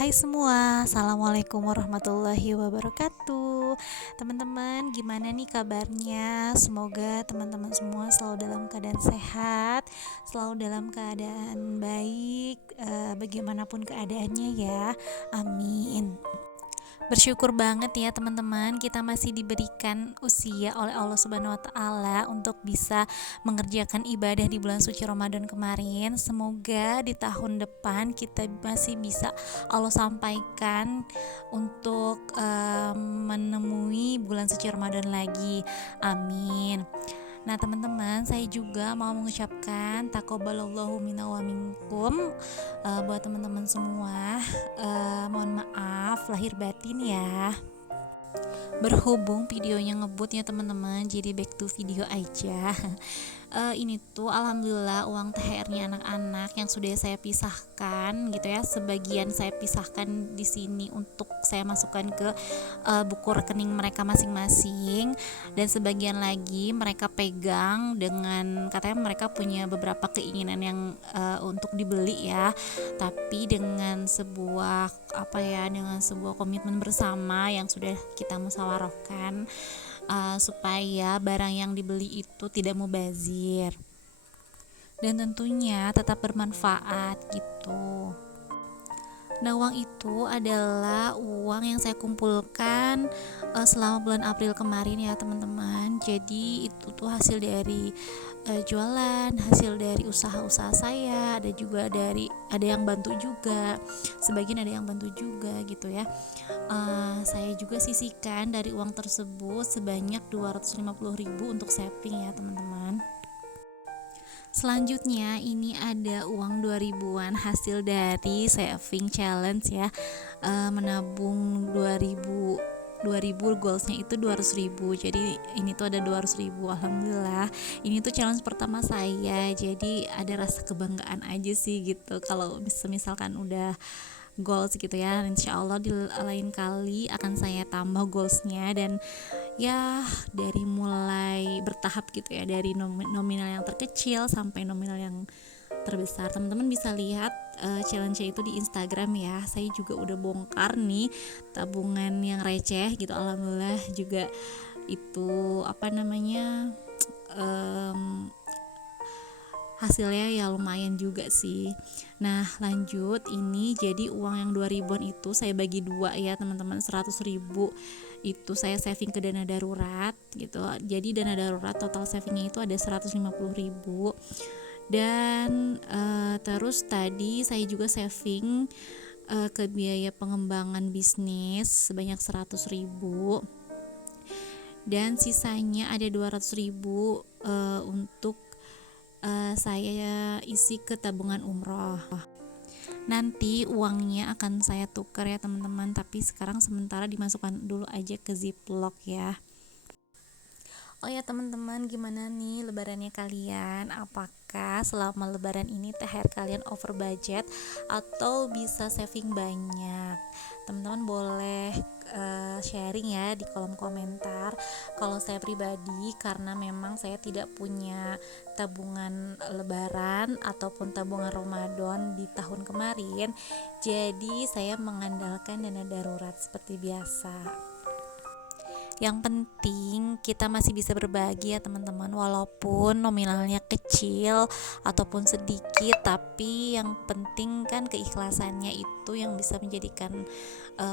Hai semua, Assalamualaikum warahmatullahi wabarakatuh. Teman-teman, gimana nih kabarnya? Semoga teman-teman semua selalu dalam keadaan sehat, selalu dalam keadaan baik, bagaimanapun keadaannya ya. Amin. Bersyukur banget ya teman-teman, kita masih diberikan usia oleh Allah Subhanahu wa taala untuk bisa mengerjakan ibadah di bulan suci Ramadan kemarin. Semoga di tahun depan kita masih bisa Allah sampaikan untuk menemui bulan suci Ramadan lagi. Amin. Nah teman-teman, saya juga mau mengucapkan taqabbalallahu minna wa minkum buat teman-teman semua. Mohon maaf lahir batin ya. Berhubung videonya ngebut ya teman-teman, jadi back to video aja. Ini tuh alhamdulillah uang THR-nya anak-anak yang sudah saya pisahkan gitu ya. Sebagian saya pisahkan di sini untuk saya masukkan ke buku rekening mereka masing-masing, dan sebagian lagi mereka pegang dengan katanya mereka punya beberapa keinginan yang untuk dibeli ya, tapi dengan sebuah dengan sebuah komitmen bersama yang sudah kita musyawarahkan, supaya barang yang dibeli itu tidak mubazir dan tentunya tetap bermanfaat gitu. Nah, uang itu adalah uang yang saya kumpulkan selama bulan April kemarin ya teman-teman. Jadi itu tuh hasil dari jualan, hasil dari usaha-usaha saya, ada yang bantu juga, sebagian ada yang bantu juga gitu ya. Saya juga sisihkan dari uang tersebut sebanyak 250.000 untuk saving ya teman-teman. Selanjutnya ini ada uang 2000-an hasil dari saving challenge ya, menabung 2000 goalsnya itu 200.000, jadi ini tuh ada 200.000. Alhamdulillah ini tuh challenge pertama saya, jadi ada rasa kebanggaan aja sih gitu kalau misalkan udah goals gitu ya. Insya Allah di lain kali akan saya tambah goalsnya, dan ya dari mulai bertahap gitu ya, dari nominal yang terkecil sampai nominal yang terbesar. Teman-teman bisa lihat challenge itu di Instagram ya. Saya juga udah bongkar nih tabungan yang receh gitu. Alhamdulillah juga itu hasilnya ya lumayan juga sih. Nah lanjut, ini jadi uang yang 2000-an itu saya bagi dua ya teman-teman. 100.000 itu saya saving ke dana darurat gitu. Jadi dana darurat total savingnya itu ada 150.000. Dan terus tadi saya juga saving ke biaya pengembangan bisnis sebanyak 100.000, dan sisanya ada 200.000 untuk saya isi ke tabungan umroh. Nanti uangnya akan saya tukar ya teman-teman, tapi sekarang sementara dimasukkan dulu aja ke Ziploc ya. Oh ya teman-teman, gimana nih lebarannya kalian? Apakah selama lebaran ini THR kalian over budget atau bisa saving banyak? Teman-teman boleh sharing ya di kolom komentar. Kalau saya pribadi, karena memang saya tidak punya tabungan lebaran ataupun tabungan Ramadan di tahun kemarin, jadi saya mengandalkan dana darurat seperti biasa. Yang penting kita masih bisa berbagi ya teman-teman, walaupun nominalnya kecil ataupun sedikit, tapi yang penting kan keikhlasannya itu yang bisa menjadikan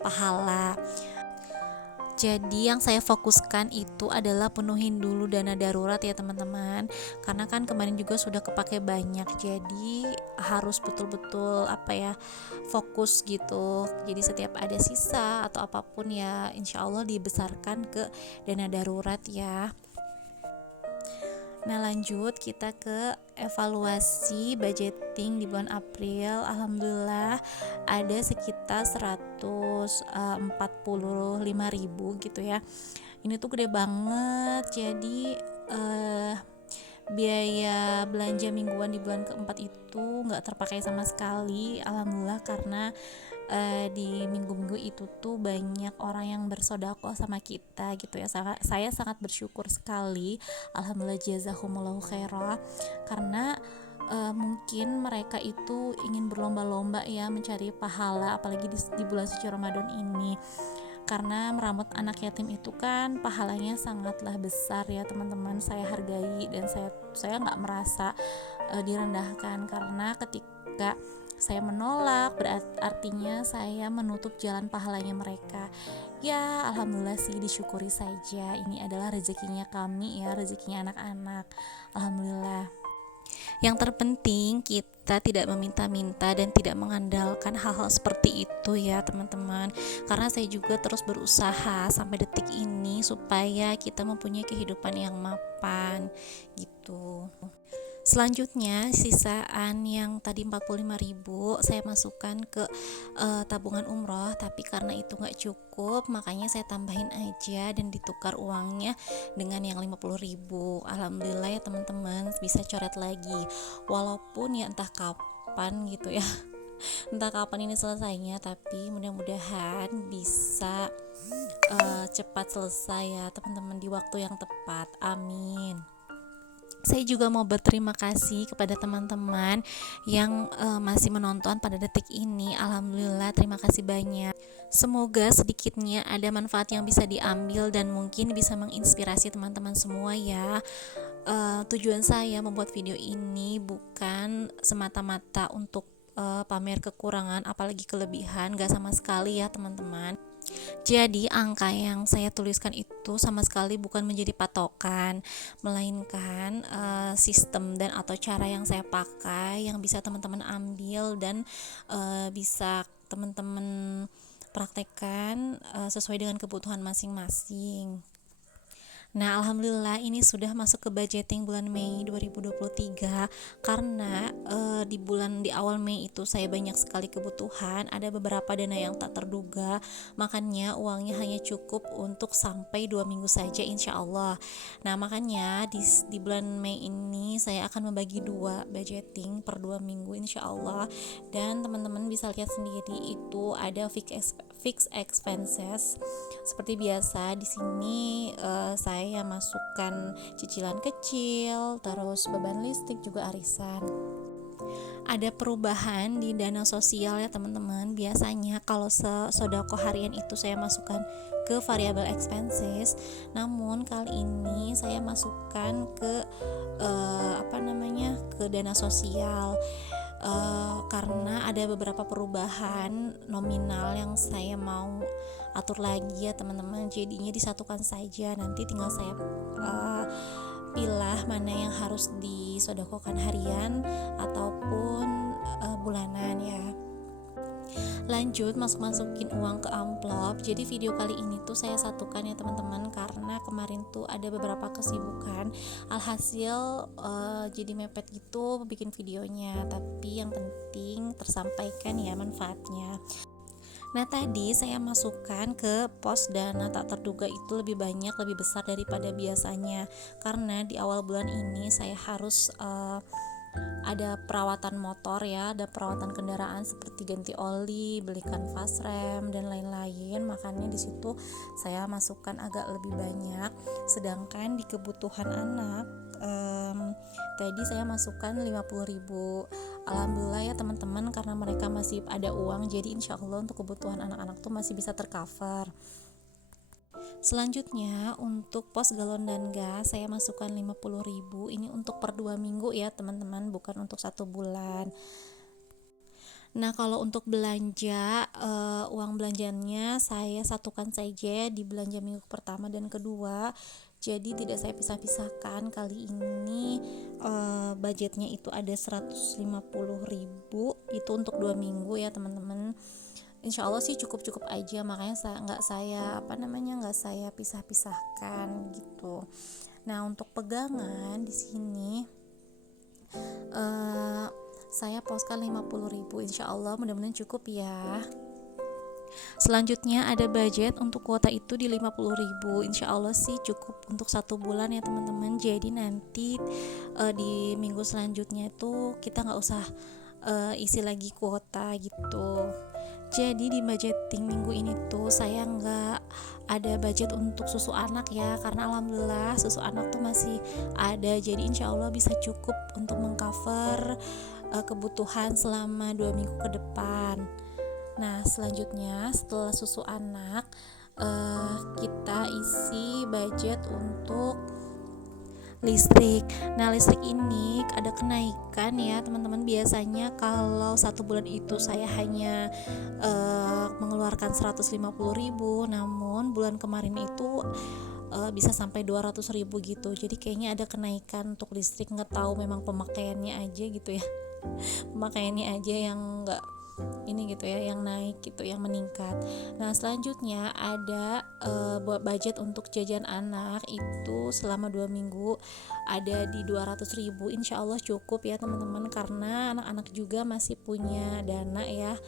pahala. Jadi yang saya fokuskan itu adalah penuhin dulu dana darurat ya teman-teman, karena kan kemarin juga sudah kepake banyak, jadi harus betul-betul fokus gitu. Jadi setiap ada sisa atau apapun ya insya Allah dibesarkan ke dana darurat ya. Nah lanjut kita ke evaluasi budgeting di bulan April. Alhamdulillah ada sekitar 145.000 gitu ya. Ini tuh gede banget, jadi biaya belanja mingguan di bulan keempat itu nggak terpakai sama sekali. Alhamdulillah, karena di minggu-minggu itu tuh banyak orang yang bersedekah sama kita gitu ya. Saya sangat bersyukur sekali. Alhamdulillah, jazakumullahu khairah, karena mungkin mereka itu ingin berlomba-lomba ya mencari pahala, apalagi di bulan suci Ramadan ini, karena merawat anak yatim itu kan pahalanya sangatlah besar ya teman-teman. Saya hargai dan saya nggak merasa direndahkan, karena ketika saya menolak artinya saya menutup jalan pahalanya mereka. Ya alhamdulillah sih, disyukuri saja, ini adalah rezekinya kami ya, rezekinya anak-anak, alhamdulillah. Yang terpenting kita tidak meminta-minta dan tidak mengandalkan hal-hal seperti itu ya teman-teman, karena saya juga terus berusaha sampai detik ini supaya kita mempunyai kehidupan yang mapan gitu. Selanjutnya sisaan yang tadi 45.000 saya masukkan ke tabungan umroh, tapi karena itu nggak cukup makanya saya tambahin aja dan ditukar uangnya dengan yang 50.000. Alhamdulillah ya teman-teman, bisa coret lagi, walaupun ya entah kapan gitu ya entah kapan ini selesainya, tapi mudah-mudahan bisa cepat selesai ya teman-teman, di waktu yang tepat, amin. Saya juga mau berterima kasih kepada teman-teman yang masih menonton pada detik ini. Alhamdulillah, terima kasih banyak. Semoga sedikitnya ada manfaat yang bisa diambil dan mungkin bisa menginspirasi teman-teman semua ya. Tujuan saya membuat video ini bukan semata-mata untuk pamer kekurangan apalagi kelebihan, gak sama sekali ya teman-teman. Jadi angka yang saya tuliskan itu sama sekali bukan menjadi patokan, melainkan sistem dan atau cara yang saya pakai yang bisa teman-teman ambil dan bisa teman-teman praktekkan sesuai dengan kebutuhan masing-masing. Nah, alhamdulillah ini sudah masuk ke budgeting bulan Mei 2023, karena di awal Mei itu saya banyak sekali kebutuhan, ada beberapa dana yang tak terduga, makanya uangnya hanya cukup untuk sampai 2 minggu saja insya Allah. Nah, makanya di bulan Mei ini saya akan membagi 2 budgeting per 2 minggu insya Allah, dan teman-teman bisa lihat sendiri itu ada fixed expenses. Seperti biasa di sini saya masukkan cicilan kecil, terus beban listrik juga arisan. Ada perubahan di dana sosial ya teman-teman. Biasanya kalau sodako harian itu saya masukkan ke variable expenses, namun kali ini saya masukkan ke ke dana sosial. Karena ada beberapa perubahan nominal yang saya mau atur lagi ya teman-teman, jadinya disatukan saja, nanti tinggal saya pilah mana yang harus disodokokan harian ataupun bulanan ya. Lanjut masukin uang ke amplop. Jadi video kali ini tuh saya satukan ya teman-teman, karena kemarin tuh ada beberapa kesibukan, alhasil jadi mepet gitu bikin videonya, tapi yang penting tersampaikan ya manfaatnya. Nah, tadi saya masukkan ke pos dana tak terduga itu lebih banyak, lebih besar daripada biasanya, karena di awal bulan ini saya harus ada perawatan motor ya, ada perawatan kendaraan seperti ganti oli, belikan fast rem dan lain-lain, makanya di situ saya masukkan agak lebih banyak. Sedangkan di kebutuhan anak tadi saya masukkan 50.000. Alhamdulillah ya teman-teman, karena mereka masih ada uang, jadi insya Allah untuk kebutuhan anak-anak tuh masih bisa tercover. Selanjutnya untuk pos galon dan gas saya masukkan 50.000. Ini untuk per 2 minggu ya teman-teman, bukan untuk 1 bulan. Nah, kalau untuk belanja, uang belanjanya saya satukan saja di belanja minggu pertama dan kedua, jadi tidak saya pisah-pisahkan. Kali ini budgetnya itu ada 150.000, itu untuk 2 minggu ya teman-teman. Insya Allah sih cukup aja, makanya nggak saya pisah-pisahkan gitu. Nah, untuk pegangan di sini saya poskan 50.000, insya Allah mudah-mudahan cukup ya. Selanjutnya ada budget untuk kuota itu di 50.000, insya Allah sih cukup untuk 1 bulan ya teman-teman. Jadi nanti di minggu selanjutnya itu kita nggak usah isi lagi kuota gitu. Jadi di budgeting minggu ini tuh saya nggak ada budget untuk susu anak ya, karena alhamdulillah susu anak tuh masih ada, jadi insya Allah bisa cukup untuk mengcover kebutuhan selama 2 minggu ke depan. Nah selanjutnya setelah susu anak, kita isi budget untuk listrik. Nah listrik ini ada kenaikan ya teman-teman. Biasanya kalau 1 bulan itu saya hanya mengeluarkan 150.000, namun bulan kemarin itu bisa sampai 200.000 gitu. Jadi kayaknya ada kenaikan untuk listrik, nggak tahu memang pemakaiannya aja gitu ya. Pemakaiannya aja yang nggak ini gitu ya, yang naik gitu, yang meningkat. Nah selanjutnya ada buat budget untuk jajan anak itu selama 2 minggu ada di 200.000. Insya Allah cukup ya teman-teman, karena anak-anak juga masih punya dana ya,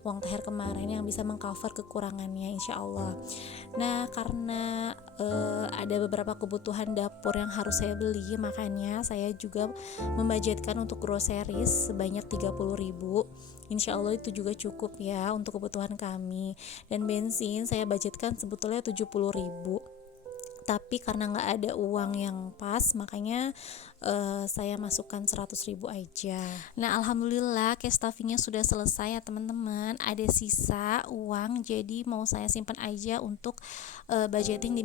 uang THR kemarin yang bisa mengcover kekurangannya insya Allah. Nah karena ada beberapa kebutuhan dapur yang harus saya beli, makanya saya juga membudgetkan untuk groceries sebanyak 30.000. Insya Allah itu juga cukup ya untuk kebutuhan kami. Dan bensin saya budgetkan sebetulnya 70.000, tapi karena nggak ada uang yang pas, makanya saya masukkan 100.000 aja. Nah alhamdulillah cash stuffingnya sudah selesai ya teman-teman, ada sisa uang, jadi mau saya simpan aja untuk budgeting di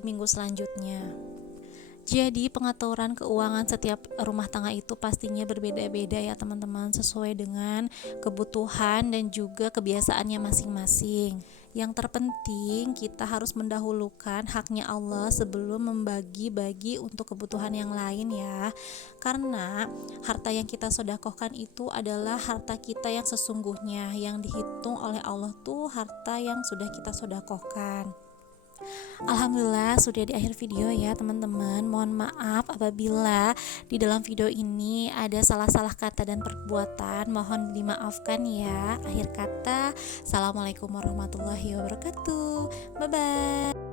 minggu selanjutnya. Jadi pengaturan keuangan setiap rumah tangga itu pastinya berbeda-beda ya teman-teman, sesuai dengan kebutuhan dan juga kebiasaannya masing-masing. Yang terpenting kita harus mendahulukan haknya Allah sebelum membagi-bagi untuk kebutuhan yang lain ya. Karena harta yang kita sedekahkan itu adalah harta kita yang sesungguhnya, yang dihitung oleh Allah tuh harta yang sudah kita sedekahkan. Alhamdulillah sudah di akhir video ya teman-teman. Mohon maaf apabila di dalam video ini ada salah-salah kata dan perbuatan, mohon dimaafkan ya. Akhir kata, Assalamualaikum warahmatullahi wabarakatuh. Bye bye.